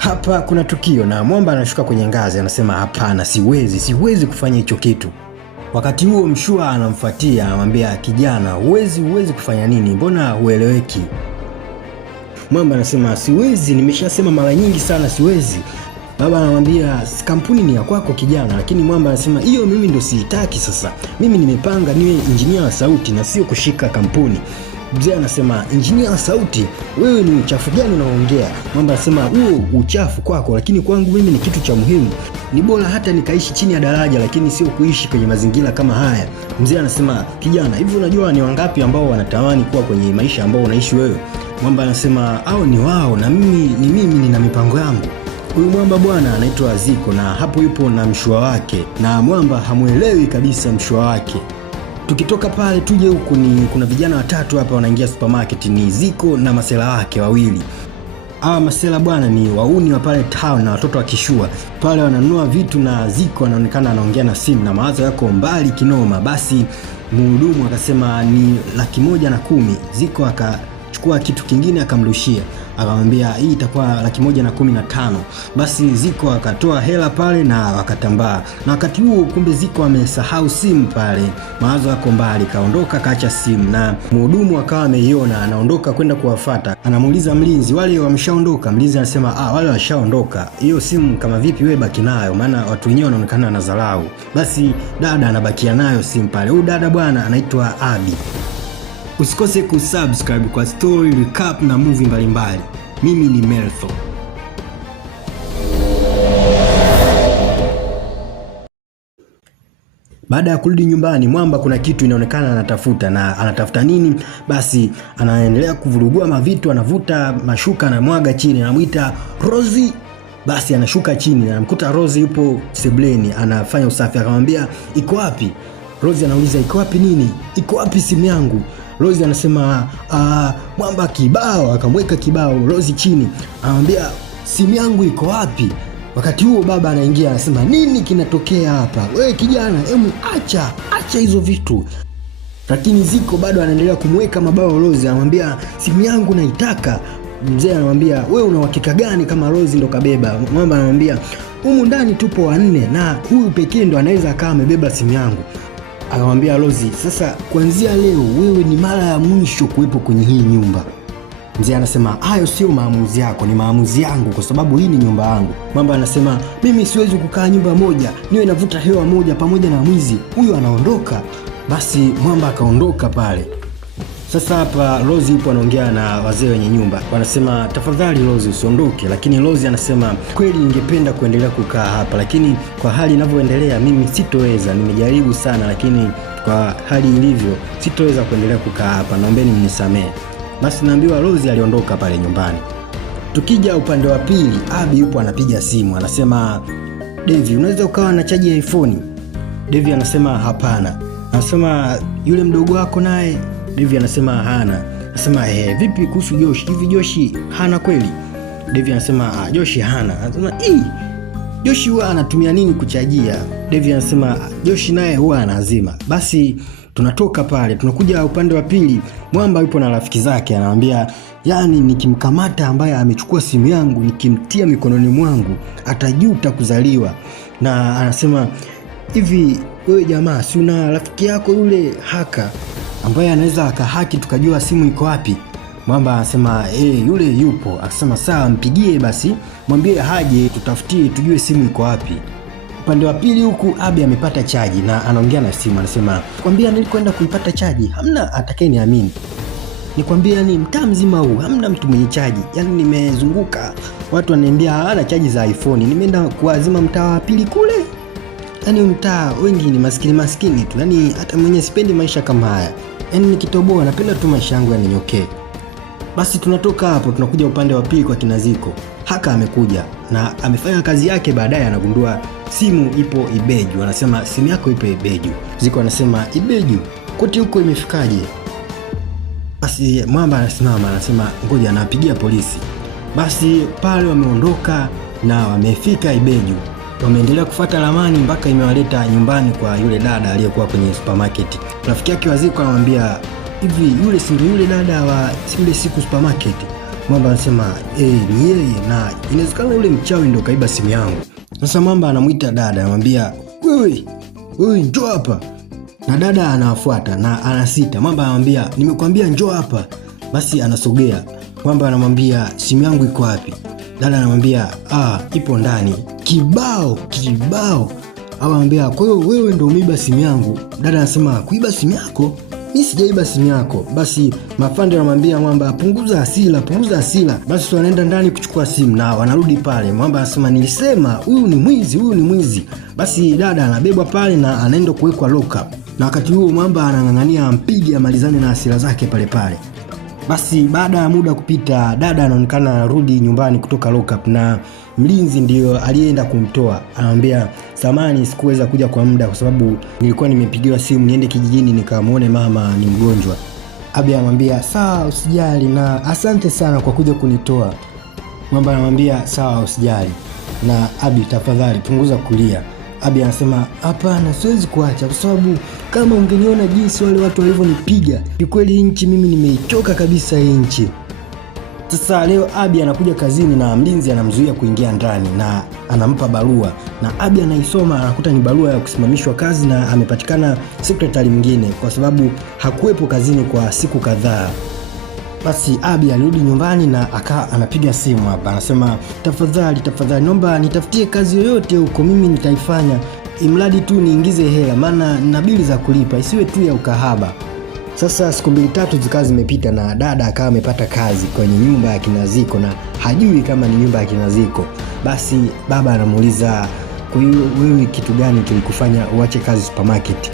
Hapa kuna tukio na Mwamba anashuka kwenye ngazi, anasema hapana, siwezi kufanya hicho kitu. Wakati huo Mshua anamfuatia, anamwambia kijana, huwezi kufanya nini? Mbona hueleweki? Mwamba anasema siwezi, nimeshasema mara nyingi sana siwezi. Baba anamwambia kampuni ni ya kwako kijana, lakini Mwamba anasema hiyo mimi ndo siitaki. Sasa mimi nimepanga niwe injinia wa sauti na sio kushika kampuni. Mzee anasema injinia wa sauti, wewe ni uchafu gani unaongea? Mwamba anasema huo uchafu kwako, lakini kwangu mimi ni kitu cha muhimu. Ni bora hata nikaishi chini ya daraja, lakini sio kuishi kwenye mazingira kama haya. Mzee anasema kijana, hivi unajua ni wangapi ambao wanatamani kuwa kwenye maisha ambao unaishi wewe? Mwamba anasema hao ni wao na mimi nina mipango yangu. Huyu Mwamba bwana anaitwa Ziko na hapo yupo na Mshua wake, na Mwamba hamuelewi kabisa Mshua wake. Tukitoka pale tuje huku, kuna vijana watatu hapa wanaingia supermarket, ni Ziko na masela wake wawili. Hawa masela bwana ni wauni wa pale town na watoto wa kishua. Pale wananunua vitu na Ziko anaonekana anaongea na simu na mawazo yako mbali kinoma. Basi mhudumu akasema ni 110,000. Ziko akachukua kitu kingine akamrushia, akamwambia hii itakuwa 115,000. Basi Ziko akatoa hela pale na wakatambaa. Na wakati huo kumbe Ziko amesahau simu pale, mawazo yako mbali, kaondoka kaacha simu. Na mhudumu akawa ameiona, anaondoka kwenda kuwafuata, anamuuliza mlinzi, wale wameshaondoka? Mlinzi anasema wale washaondoka, hiyo simu kama vipi wewe baki nayo, maana watu wenyewe wanaonekana wanadharau. Basi dada anabakia nayo simu pale. Huyu dada bwana anaitwa Abi. Usikose kusubscribe kwa story recap na movie mbalimbali. Mimi ni Meltho. Baada ya kurudi nyumbani, Mwamba kuna kitu inaonekana anatafuta, na anatafuta nini? Basi anaendelea kuvurugua mavitu, anavuta mashuka na mwaga chini, anamuita Rozi. Basi anashuka chini, anamkuta Rozi yupo sebleni anafanya usafi, akamwambia iko wapi? Rozi anauliza iko wapi nini? Iko wapi simu yangu? Rozi anasema Mwamba kibao, akamweka kibao Rozi chini, anamwambia simu yangu iko wapi? Wakati huo baba anaingia, anasema nini kinatokea hapa? Wewe kijana, hebu acha hizo vitu. Lakini Ziko bado anaendelea kumweka mabao Rozi, anamwambia simu yangu naitaka. Mzee anamwambia wewe una uhakika gani kama Rozi ndo kabeba? Mwamba anamwambia humu ndani tupo 4 na huyu pekee ndo anaweza akawa amebeba simu yangu. Akamwambia Rozi, sasa kuanzia leo wewe ni mara ya mwisho kuwepo kwenye hii nyumba. Mzee anasema hayo sio maamuzi yako, ni maamuzi yangu kwa sababu hii ni nyumba yangu. Mwamba anasema mimi siwezi kukaa nyumba moja, niwe navuta hewa moja pamoja na mwizi. Huyu anaondoka. Basi Mwamba akaondoka pale. Sasa hapa Rozi yupo anaongea na wazee wenye nyumba. Wanasema tafadhali Rozi usiondoke, lakini Rozi anasema kweli ningependa kuendelea kukaa hapa, lakini kwa hali inavyoendelea mimi sitoweza. Nimejaribu sana lakini kwa hali ilivyo sitoweza kuendelea kukaa hapa. Naombeni mnisamehe. Basi naambiwa Rozi aliondoka pale nyumbani. Tukija upande wa pili, Abi yupo anapiga simu, anasema Devi, unaweza ukawa na chaji ya iPhone? Devi anasema hapana. Anasema yule mdogo wako naye? Devi anasema hana. Anasema vipi kuhusu Joshi? Hivi Joshi hana kweli? Devi anasema Joshi hana. Anasema Joshi huwa anatumia nini kuchajia? Devi anasema Joshi naye huwa anazima. Basi tunatoka pale, tunakuja upande wa pili. Mwamba yupo na rafiki zake, anamwambia yani nikimkamata ambaye amechukua simu yangu, nikimtia mikononi mwangu atajuta kuzaliwa. Na anasema hivi wewe jamaa, si una rafiki yako yule haka ambaye anaweza akahaki tukajua simu iko wapi? Mwamba anasema yule yupo. Akasema sawa, mpigie basi, mwambie haje tutafutie tujue simu iko wapi. Upande wa pili huku Abi amepata chaji na anaongea na simu, anasema kwambia nilikwenda kuipata chaji, hamna atakayeniamini. Nikwambia ni mtaa mzima huu hamna mtu mwenye chaji. Yaani nimezunguka watu wananiambia hana chaji za iPhone. Nimeenda kuazima mtaa wa pili kule. Yaani mtaa wengi ni maskini tu. Yaani hata mwenye sipendi maisha kama haya. Yaani nikitoboa napenda tu maisha yangu yaninyokee. Basi tunatoka hapo tunakuja upande wa pili kwa kina Ziko. Haka amekuja na amefanya kazi yake, baadaye anagundua simu ipo Ibeju. Anasema simu yako ipo Ibeju. Ziko anasema Ibeju kote huko imefikaje? Basi Mwamba anasimama, anasema ngoja napigia polisi. Basi pale wameondoka na wamefika Ibeju. Wameendelea kufuata ramani mpaka imewaleta nyumbani kwa yule dada aliyekuwa kwenye supermarket. Rafiki yake wa Ziko anamwambia hivi yule si ndio yule dada wa yule siku supermarket? Mwamba anasema ni yeye, na inawezekana yule mchawi ndo kaiba simu yangu. Sasa Mwamba anamuita dada, anamwambia wewe njoo hapa, na dada anafuata na anasita. Mwamba anamwambia nimekuambia njoo hapa. Basi anasogea. Mwamba anamwambia simu yangu iko wapi? Dada anamwambia ipo ndani. Kibao anamwambia kwa hiyo wewe ndio umeiba simu yangu? Dada anasema kuiba simu yako? Mimi sijaiba simu yako. Basi mafande anamwambia Mwamba punguza hasira. Basi wanaenda ndani kuchukua simu na wanarudi pale. Mwamba anasema nilisema huyu ni mwizi. Basi dada anabebwa pale na anaenda kuwekwa lock up. Na wakati huo Mwamba anang'ang'ania ampige amalizane na hasira zake pale. Basi baada ya muda kupita, dada anaonekana anarudi nyumbani kutoka lock up, na mlinzi ndio aliyeenda kumtoa. Anamwambia samani, sikuweza kuja kwa muda kwa sababu nilikuwa nimepigiwa simu niende kijijini nikamuone mama ni mgonjwa. Abi anamwambia sawa usijali na asante sana kwa kuja kunitoa. Mwamba anamwambia sawa usijali, na Abi tafadhali punguza kulia. Abi anasema hapana, siwezi kuacha kwa sababu kama ungeniona jinsi wale watu walivyonipiga, ni kweli nchi mimi nimeichoka kabisa hii nchi. Sasa leo Abi anakuja kazini na mlinzi anamzuia kuingia ndani na anampa barua, na Abi anaisoma, anakuta ni barua ya kusimamishwa kazi na amepatikana secretary mwingine kwa sababu hakuwepo kazini kwa siku kadhaa. Basi Abi alirudi nyumbani na anapiga simu hapa, anasema tafadhali naomba nitafutie kazi yoyote huko, mimi nitaifanya imradi tu niingize hela, maana nina bili za kulipa, isiwe tu ya ukahaba. Sasa siku 2-3 zikawa zimepita na dada akawa amepata kazi kwenye nyumba ya kina Ziko na hajui kama ni nyumba ya kina Ziko. Basi baba anamuuliza kwa hiyo wewe kitu gani kilikufanya uache kazi supermarket?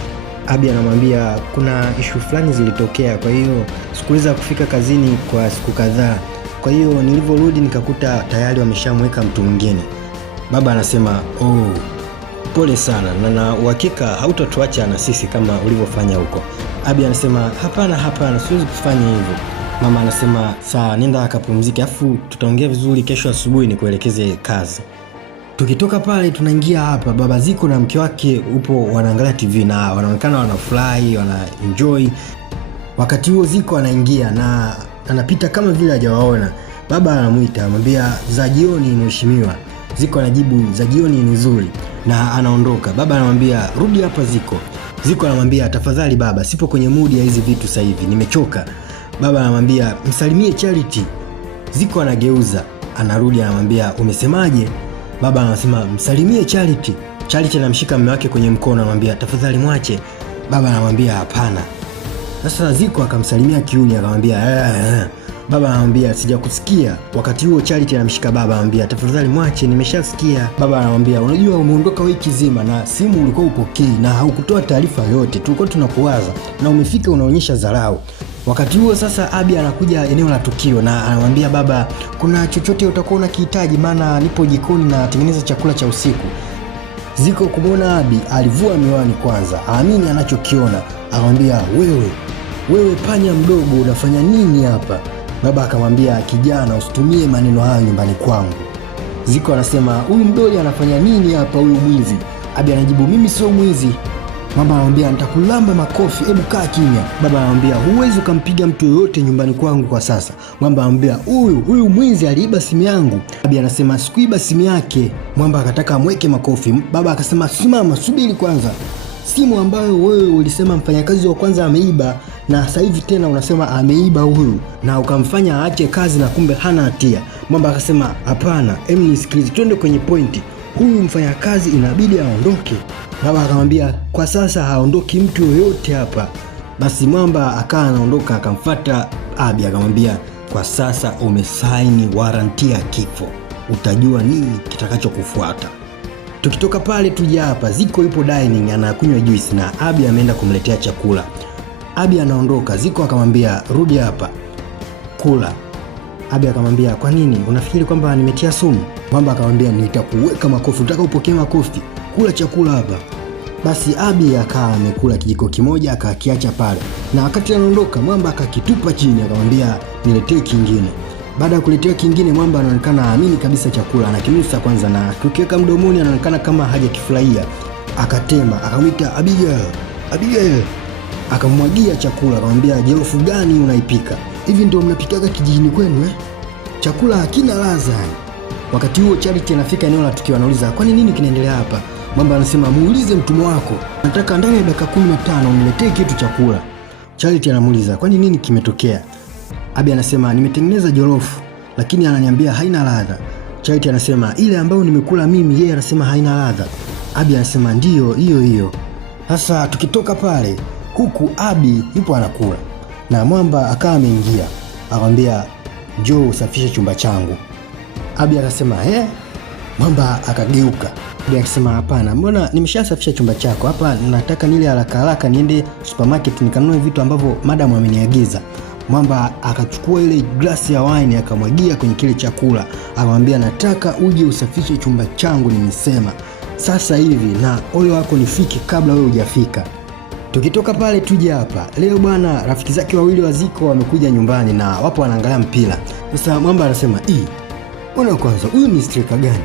Abi anamwambia kuna issue fulani zilitokea, kwa hiyo sikuweza kufika kazini kwa siku kadhaa. Kwa hiyo nilivyorudi nikakuta tayari wameshamweka mtu mwingine. Baba anasema pole sana na uhakika hautatuacha na sisi kama ulivyofanya huko. Abi anasema hapana siwezi kufanya hivyo. Mama anasema sawa, nenda akapumzike afu tutaongea vizuri kesho asubuhi nikuelekeze kazi. Tukitoka pale tunaingia hapa, baba Ziko na mke wake upo wanaangalia TV na wanaonekana wanafurahi, wana enjoy. Wakati huo Ziko anaingia na anapita kama vile hajawaona. Baba anamuita, anamwambia za jioni mheshimiwa. Ziko anajibu za jioni ni nzuri na anaondoka. Baba anamwambia rudi hapa Ziko. Ziko anamwambia tafadhali baba, sipo kwenye mood ya hizi vitu sasa hivi, nimechoka. Baba anamwambia msalimie Charity. Ziko anageuza, anarudi anamwambia umesemaje? Baba anasema msalimie Charity. Charity anamshika mume wake kwenye mkono, anamwambia tafadhali mwache. Baba anamwambia hapana. Sasa Ziko akamsalimia kiuni, akamwambia Baba anamwambia sijakusikia. Wakati huo Charity anamshika baba, anamwambia tafadhali mwache, nimeshasikia. Baba anamwambia unajua umeondoka wiki nzima na simu ulikuwa upokei na haukutoa taarifa yote, tulikuwa tunakuwaza na umefika unaonyesha dharau. Wakati huo sasa Abi anakuja eneo la tukio na anamwambia baba kuna chochote utakuwa unakihitaji, maana nipo jikoni na tengeneza chakula cha usiku. Ziko kumwona Abi alivua miwani kwanza, aamini anachokiona. Anamwambia wewe panya mdogo unafanya nini hapa? Baba akamwambia kijana usitumie maneno hayo nyumbani kwangu. Ziko anasema huyu mdoli anafanya nini hapa, huyu mwizi? Abi anajibu mimi sio mwizi. Baba anamwambia nitakulamba makofi, hebu kaa kimya. Baba anamwambia huwezi ukampiga mtu yoyote nyumbani kwangu kwa sasa. Mwamba anamwambia huyu mwizi aliiba simu yangu. Abi anasema sikuiba simu yake. Mwamba akataka amweke makofi. Baba akasema simama, subiri kwanza. Simu ambayo wewe ulisema mfanyakazi wa kwanza ameiba na sasa hivi tena unasema ameiba huyu na ukamfanya aache kazi na kumbe hana hatia. Mwamba akasema hapana, nisikilize, twende kwenye pointi. Huyu mfanyakazi inabidi aondoke. Baba akamwambia kwa sasa haondoki mtu yoyote hapa. Basi Mwamba akawa anaondoka, akamfuata Abi akamwambia kwa sasa umesaini waranti ya kifo, utajua nini kitakachokufuata. Tukitoka pale tuja hapa, Ziko yupo dining anakunywa juice na Abi ameenda kumletea chakula. Abi anaondoka, Ziko akamwambia rudi hapa kula. Abi akamwambia kwa nini, unafikiri kwamba nimetia sumu? Mwamba akamwambia nitakuweka makofi, utaka upokee makofi, kula chakula hapa. Basi Abi akawa amekula kijiko kimoja akakiacha pale, na wakati anaondoka Mwamba akakitupa chini akamwambia niletee kingine. Baada ya kuletea kingine, Mwamba anaonekana aamini kabisa chakula, anakinusa kwanza na tukiweka mdomoni anaonekana kama hajakifurahia. Akatema, akamwita Abigail. Akamwagia chakula, akamwambia jerufu gani unaipika? Hivi ndio mnapikaga kijijini kwenu chakula hakina ladha. Wakati huo Charity anafika eneo la tukio, anauliza kwani nini kinaendelea hapa? Mwamba anasema muulize mtumwa wako, nataka ndani ya dakika 15 uniletee kitu cha kula. Charity anamuuliza kwani nini kimetokea? Abi anasema nimetengeneza jolofu lakini ananiambia haina ladha. Charity anasema ile ambayo nimekula mimi, yeye anasema haina ladha. Abi anasema ndio hiyo. Sasa tukitoka pale, huku Abi yupo anakula na Mwamba akawa ameingia, akamwambia njoo usafishe chumba changu. Abi akasema Mwamba akageuka. Abi akasema hapana, mbona nimeshasafisha chumba chako, hapa nataka nile haraka niende supermarket nikanunue vitu ambavyo madam ameniagiza. Mwamba akachukua ile glasi ya wine akamwagia kwenye kile chakula, akamwambia nataka uje usafishe chumba changu, nimesema sasa hivi na ole wako nifike kabla wewe hujafika. Tukitoka pale tuje hapa. Leo bwana, rafiki zake wawili wa Ziko wamekuja nyumbani na wapo wanaangalia mpira. Sasa Mwamba anasema ona kwanza huyu ni striker gani?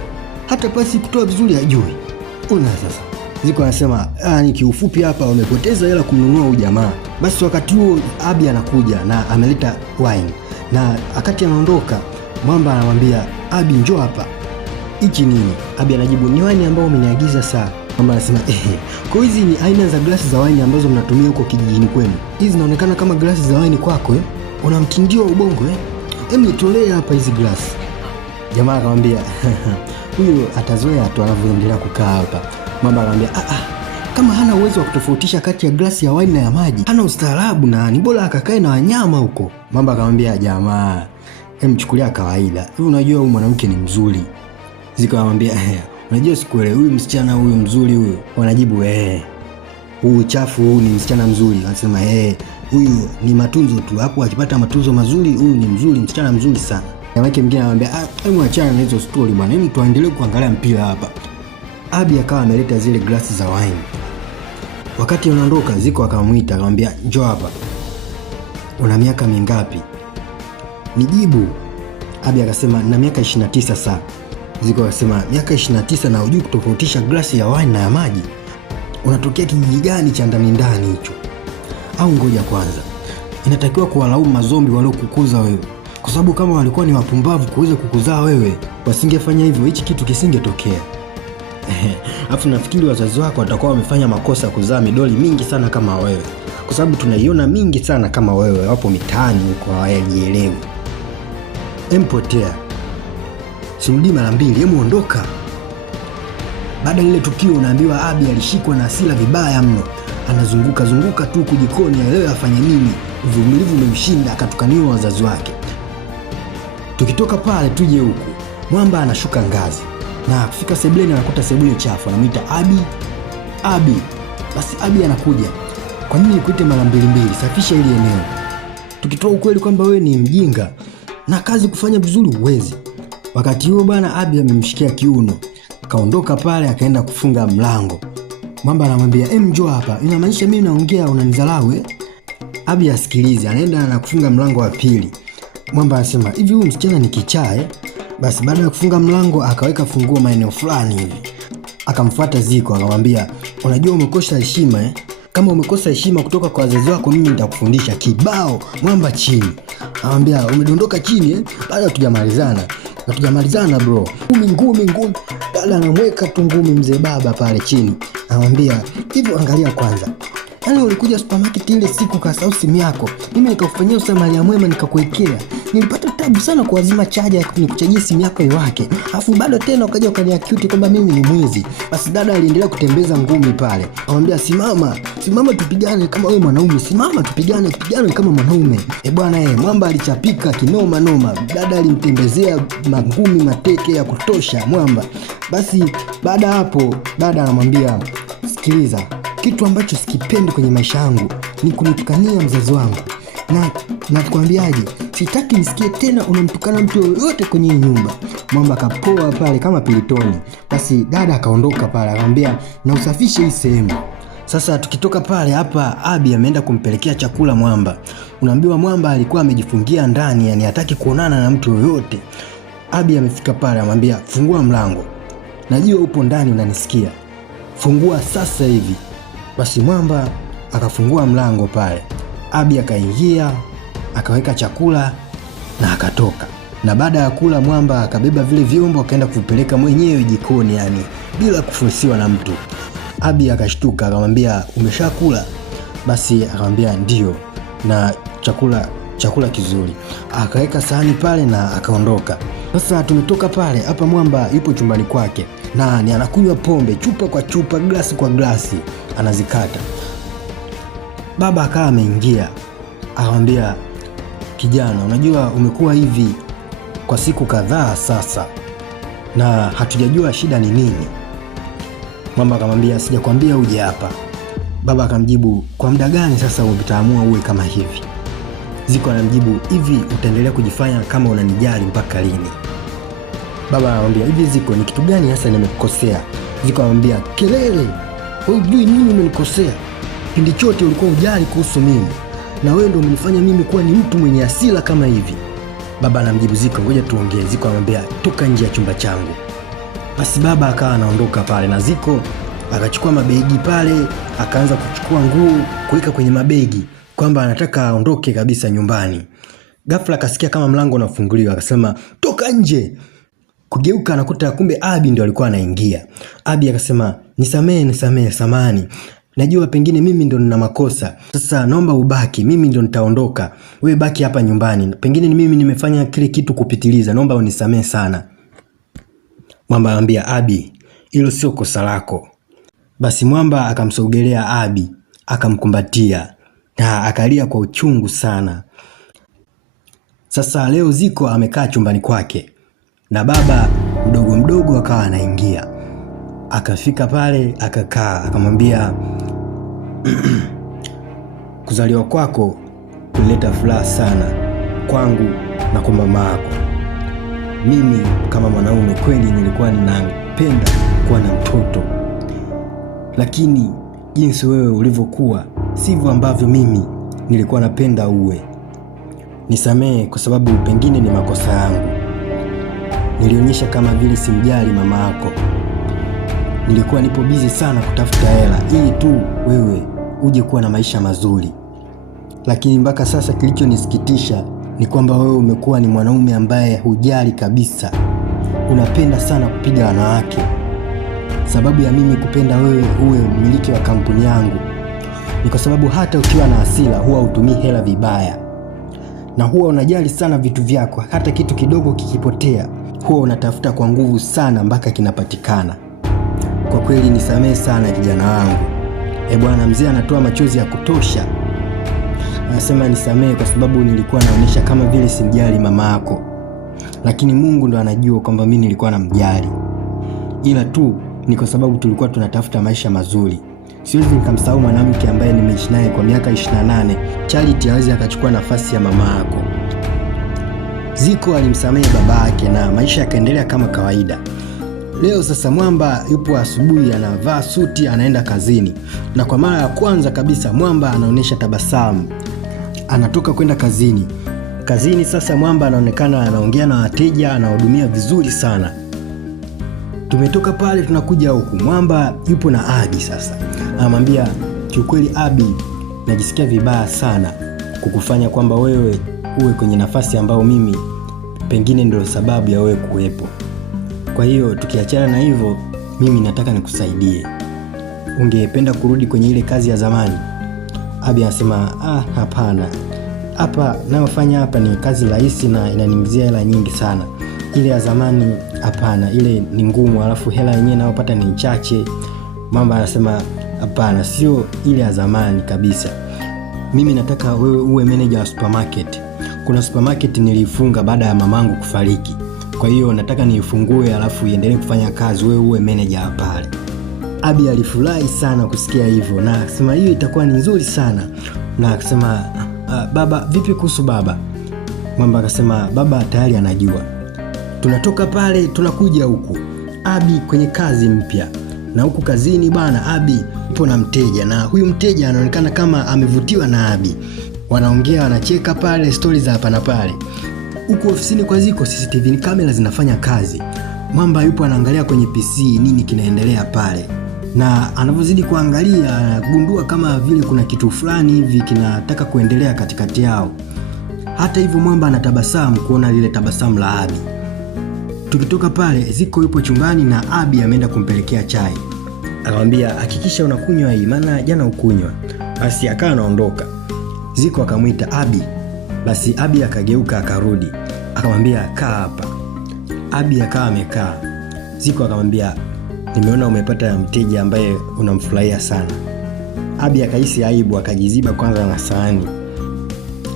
Hata pasi kutoa vizuri hajui. Ona sasa. Ziko anasema ni kiufupi hapa wamepoteza hela kumnunua huyu jamaa. Basi wakati huo Abi anakuja na ameleta wine. Na wakati anaondoka, Mwamba anamwambia Abi njoo hapa. Hichi nini? Abi anajibu ni wine ambao umeniagiza saa. Mwamba anasema kwa hizi ni aina za glasi za wine ambazo mnatumia huko kijijini kwenu. Hizi zinaonekana kama glasi za wine kwako Una mtindio wa ubongo Hem nitolee hapa hizi glasi. Jamaa akamwambia huyu atazoea tu anavyoendelea kukaa hapa. Mwamba akamwambia kama hana uwezo wa kutofautisha kati ya glasi ya wine na ya maji, hana ustaarabu na ni bora akakae na wanyama huko. Mwamba akamwambia jamaa, hem chukulia kawaida. Hivi unajua huyu mwanamke ni mzuri. Ziko anamwambia unajua sikuelewi huyu msichana huyu mzuri huyu. Wanajibu huu chafu huu ni msichana mzuri. Wanasema huyu ni matunzo tu. Hapo akipata matunzo mazuri huyu ni mzuri, msichana mzuri sana. Jamaa mwingine anamwambia hebu achana na hizo story bwana. Hebu tuendelee kuangalia mpira hapa. Abi akawa ameleta zile glasi za wine. Wakati anaondoka Ziko akamuita akamwambia njoo hapa. Una miaka mingapi? Nijibu. Abi akasema na miaka 29 sasa. Ziko akasema miaka 29 na hujui kutofautisha glasi ya wine na ya maji? Unatokea kijiji gani cha ndani hicho? Au ngoja kwanza, inatakiwa kuwalaumu mazombi waliokukuza wewe, kwa sababu kama walikuwa ni wapumbavu kuweza kukuzaa wewe, wasingefanya hivyo, hichi kitu kisingetokea. Afu nafikiri wazazi wako watakuwa wamefanya makosa kuzaa midoli mingi sana kama wewe, kwa sababu tunaiona mingi sana kama wewe wapo mitaani huko hawajielewi. Empotea. Sirudi mara mbili, hemu ondoka. Baada ile tukio unaambiwa Abi alishikwa na hasira vibaya mno. Anazunguka tu kujikoni aelewe afanye nini. Uvumilivu umemshinda akatukaniwa wazazi wake. Tukitoka pale tuje huku. Mwamba anashuka ngazi. Na kufika sebuleni anakuta sebule chafu. Anamuita Abi. Basi Abi anakuja. Kwa nini nikuite mara mbili? Safisha ile eneo. Tukitoa ukweli kwamba wewe ni mjinga na kazi kufanya vizuri uwezi. Wakati huo bwana Abi amemshikia kiuno. Kaondoka pale akaenda kufunga mlango. Mwamba anamwambia njoo hapa. Inamaanisha mimi naongea unanidharau Abi asikilize, anaenda na kufunga mlango wa pili. Mwamba anasema hivi huyu msichana ni kichaa Basi baada ya kufunga mlango akaweka funguo maeneo fulani hivi. Akamfuata Ziko akamwambia unajua umekosa heshima Kama umekosa heshima kutoka kwa wazazi wako mimi nitakufundisha kibao. Mwamba chini. Anamwambia umedondoka chini Baada hatujamalizana bro. Ngumi. Dada anamweka tu ngumi mzee baba pale chini. Anamwambia hivyo angalia kwanza. Yaani ulikuja supermarket ile siku kasahau simu yako. Mimi nikakufanyia usamaria mwema nikakuwekea. Nilipata tabu sana kuazima chaja ya kuchajia simu yako iwake. Alafu bado tena ukaja ukaniaccuse kwamba mimi ni mwizi. Basi dada aliendelea kutembeza ngumi pale. Anamwambia simama tupigane kama wewe mwanaume. Simama tupigane kama mwanaume. Bwana Mwamba alichapika kinoma noma. Dada alimtembezea mangumi mateke ya kutosha Mwamba. Basi baada hapo dada anamwambia sikiliza, kitu ambacho sikipendi kwenye maisha yangu ni kunitukania mzazi wangu. Na kuambiaje, sitaki nisikie tena unamtukana mtu yoyote kwenye nyumba. Mwamba kapoa pale kama pilitoni. Basi dada akaondoka pale akamwambia na usafishe hii sehemu. Sasa tukitoka pale hapa Abi ameenda kumpelekea chakula Mwamba. Unaambiwa Mwamba alikuwa amejifungia ndani, yani hataki kuonana na mtu yoyote. Abi amefika pale anamwambia fungua mlango. Najua upo ndani unanisikia. Fungua sasa hivi. Basi Mwamba akafungua mlango pale. Abi akaingia, akaweka chakula na akatoka. Na baada ya kula Mwamba akabeba vile vyombo akaenda kuvipeleka mwenyewe jikoni, yani bila kuforsiwa na mtu. Abi akashtuka akamwambia umeshakula? Basi akamwambia ndio, na chakula kizuri. Akaweka sahani pale na akaondoka. Sasa tumetoka pale, hapa Mwamba yupo chumbani kwake na ni anakunywa pombe chupa kwa chupa, glasi kwa glasi anazikata. Baba akawa ameingia akamwambia, kijana, unajua umekuwa hivi kwa siku kadhaa sasa na hatujajua shida ni nini. Mwamba akamwambia, sijakwambia uje hapa. Baba akamjibu, kwa muda gani sasa umetaamua uwe kama hivi? Ziko anamjibu, hivi utaendelea kujifanya kama unanijali mpaka lini? Baba anamwambia, hivi Ziko, ni kitu gani hasa nimekukosea? Ziko anamwambia, kelele, hujui nini umenikosea? Kipindi chote ulikuwa hujali kuhusu mimi, na wewe ndio umenifanya mimi kuwa ni mtu mwenye hasira kama hivi. Baba anamjibu Ziko, ngoja tuongee. Ziko anamwambia, toka nje ya chumba changu. Basi baba akawa anaondoka pale na Ziko akachukua mabegi pale, akaanza kuchukua nguo kuweka kwenye mabegi kwamba anataka aondoke kabisa nyumbani. Ghafla akasikia kama mlango unafunguliwa, akasema toka nje. Kugeuka anakuta kumbe Abi ndio alikuwa anaingia. Abi akasema, nisamee, samahani. Najua pengine mimi ndo nina makosa. Sasa naomba ubaki, mimi ndo nitaondoka. Wewe baki hapa nyumbani. Pengine ni mimi nimefanya kile kitu kupitiliza. Naomba unisamee sana. Mwamba anamwambia Abi, hilo sio kosa lako. Basi Mwamba akamsogelea Abi, akamkumbatia na akalia kwa uchungu sana. Sasa leo Ziko amekaa chumbani kwake na baba mdogo mdogo akawa anaingia. Akafika pale akakaa, akamwambia kuzaliwa kwako kulileta furaha sana kwangu na kwa mama yako. Mimi kama mwanaume kweli nilikuwa ninapenda kuwa na mtoto, lakini jinsi wewe ulivyokuwa sivyo ambavyo mimi nilikuwa napenda uwe. Nisamee kwa sababu pengine ni makosa yangu. Nilionyesha kama vile simjali mama yako. Nilikuwa nipo busy sana kutafuta hela ili tu wewe uje kuwa na maisha mazuri. Lakini mpaka sasa kilichonisikitisha ni kwamba wewe umekuwa ni mwanaume ambaye hujali kabisa. Unapenda sana kupiga wanawake. Sababu ya mimi kupenda wewe uwe mmiliki wa kampuni yangu ni kwa sababu hata ukiwa na hasira huwa hutumii hela vibaya. Na huwa unajali sana vitu vyako, hata kitu kidogo kikipotea huwa unatafuta kwa nguvu sana mpaka kinapatikana. Kwa kweli nisamee sana kijana wangu. Bwana mzee anatoa machozi ya kutosha. Anasema nisamee kwa sababu nilikuwa naonyesha kama vile simjali mama yako. Lakini Mungu ndo anajua kwamba mimi nilikuwa namjali. Ila tu ni kwa sababu tulikuwa tunatafuta maisha mazuri. Siwezi nikamsahau mwanamke ambaye nimeishi naye kwa miaka 28. Charity hawezi akachukua nafasi ya mama yako. Ziko alimsamehe baba yake na maisha yakaendelea kama kawaida. Leo sasa Mwamba yupo asubuhi, anavaa suti, anaenda kazini. Na kwa mara ya kwanza kabisa Mwamba anaonyesha tabasamu. Anatoka kwenda kazini. Kazini sasa Mwamba anaonekana anaongea na wateja, anahudumia vizuri sana. Tumetoka pale tunakuja huku. Mwamba yupo na Abi sasa. Anamwambia, kiukweli Abi, najisikia vibaya sana kukufanya kwamba wewe uwe kwenye nafasi ambayo mimi pengine ndio sababu ya wewe kuwepo. Kwa hiyo tukiachana na hivyo, mimi nataka nikusaidie. Ungependa kurudi kwenye ile kazi ya zamani? Abi anasema, hapana. Hapa nayofanya hapa ni kazi rahisi na inaniingizia hela nyingi sana. Ile ya zamani hapana, ile ni ngumu, alafu hela yenyewe nayopata ni chache. Mama anasema, hapana, sio ile ya zamani kabisa. Mimi nataka wewe uwe manager wa supermarket. Kuna supermarket nilifunga baada ya mamangu kufariki. Kwa hiyo nataka niifungue alafu iendelee kufanya kazi, wewe uwe manager pale. Abi alifurahi sana kusikia hivyo na akasema hiyo itakuwa ni nzuri sana. Na akasema, baba, vipi kuhusu baba? Mwamba akasema, baba tayari anajua. Tunatoka pale tunakuja huku Abi kwenye kazi mpya. Na huku kazini bana, Abi yupo na mteja na huyu mteja anaonekana kama amevutiwa na Abi. Wanaongea, wanacheka pale, stories hapa na pale. Huku ofisini kwa Ziko CCTV kamera zinafanya kazi. Mwamba yupo anaangalia kwenye PC nini kinaendelea pale. Na anavyozidi kuangalia anagundua kama vile kuna kitu fulani hivi kinataka kuendelea katikati yao. Hata hivyo Mwamba anatabasamu kuona lile tabasamu la Abi. Tukitoka pale, Ziko yupo chumbani na Abi ameenda kumpelekea chai. Akamwambia hakikisha unakunywa hii maana jana ukunywa. Basi akawa anaondoka. Ziko akamwita Abi. Basi Abi akageuka akarudi. Akamwambia kaa hapa. Abi akawa amekaa. Ziko akamwambia nimeona umepata mteja ambaye unamfurahia sana. Abi akahisi aibu akajiziba kwanza na sahani.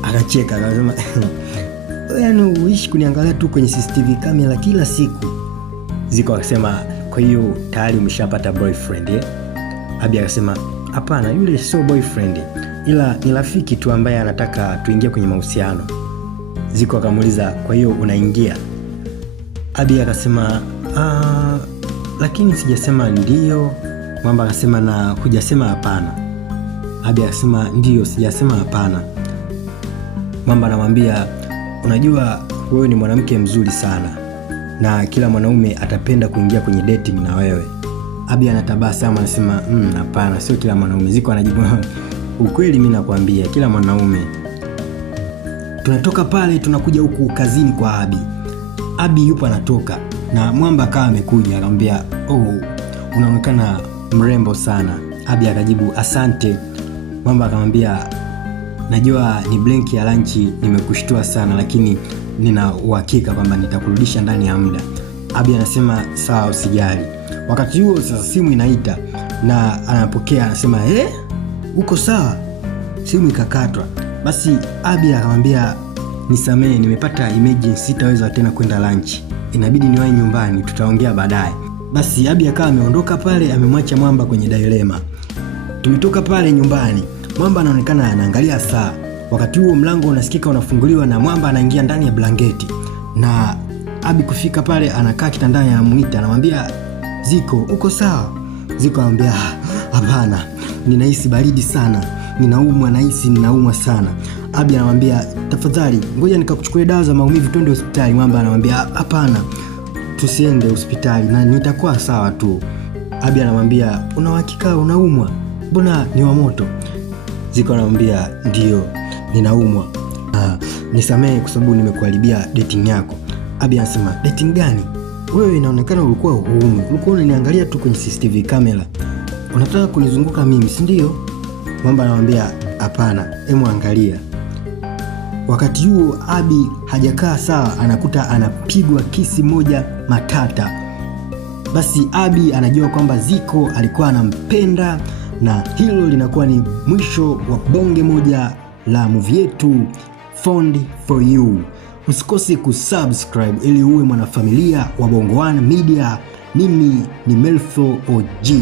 Akacheka akasema yaani uishi kuniangalia tu kwenye CCTV kamera kila siku. Ziko akasema kwa hiyo tayari umeshapata boyfriend eh? Abi akasema hapana, yule sio boyfriend ila ni rafiki tu ambaye anataka tuingie kwenye mahusiano. Ziko akamuuliza kwa hiyo unaingia? Abi akasema lakini sijasema ndio. Mwamba akasema na hujasema hapana. Abi akasema ndio sijasema hapana. Mwamba anamwambia unajua wewe ni mwanamke mzuri sana na kila mwanaume atapenda kuingia kwenye dating na wewe. Abi anatabasamu anasema hapana, sio kila mwanaume. Ziko anajibu ukweli mimi nakwambia kila mwanaume. Tunatoka pale tunakuja huku kazini kwa Abi. Abi yupo anatoka na Mwamba akawa amekuja akamwambia unaonekana mrembo sana. Abi akajibu asante. Mwamba akamwambia najua ni blank ya lunch nimekushtua sana lakini nina uhakika kwamba nitakurudisha ndani ya muda. Abi anasema sawa usijali. Wakati huo sasa simu inaita na anapokea anasema uko sawa? Simu ikakatwa. Basi Abi akamwambia nisamee nimepata emergency sitaweza tena kwenda lunch. Inabidi niwahi nyumbani tutaongea baadaye. Basi Abi akawa ameondoka pale amemwacha Mwamba kwenye dilema. Tumetoka pale nyumbani. Mwamba anaonekana anaangalia saa. Wakati huo mlango unasikika unafunguliwa na Mwamba anaingia ndani ya blanketi. Na Abi kufika pale anakaa kitandani anamuita anamwambia Ziko uko sawa? Ziko anamwambia hapana, ninahisi baridi sana. Ninaumwa nahisi ninaumwa sana. Abi anamwambia tafadhali ngoja nikakuchukulie dawa za maumivu twende hospitali. Mwamba anamwambia hapana, tusiende hospitali na nitakuwa sawa tu. Abi anamwambia una uhakika unaumwa? Mbona ni wa moto? Ziko anamwambia ndio ninaumwa. Nisamehe kwa sababu nimekuharibia dating yako. Abi anasema dating gani? Wewe inaonekana ulikuwa huumwi. Ulikuwa unaniangalia tu kwenye CCTV kamera. Unataka kunizunguka mimi, si ndio? Mwamba anamwambia hapana, hebu angalia. Wakati huo Abi hajakaa sawa anakuta anapigwa kisi moja matata. Basi Abi anajua kwamba Ziko alikuwa anampenda na hilo linakuwa ni mwisho wa bonge moja la movie yetu Fond for You. Usikose kusubscribe ili uwe mwanafamilia wa Bongo One Media. Mimi ni Melfo OG.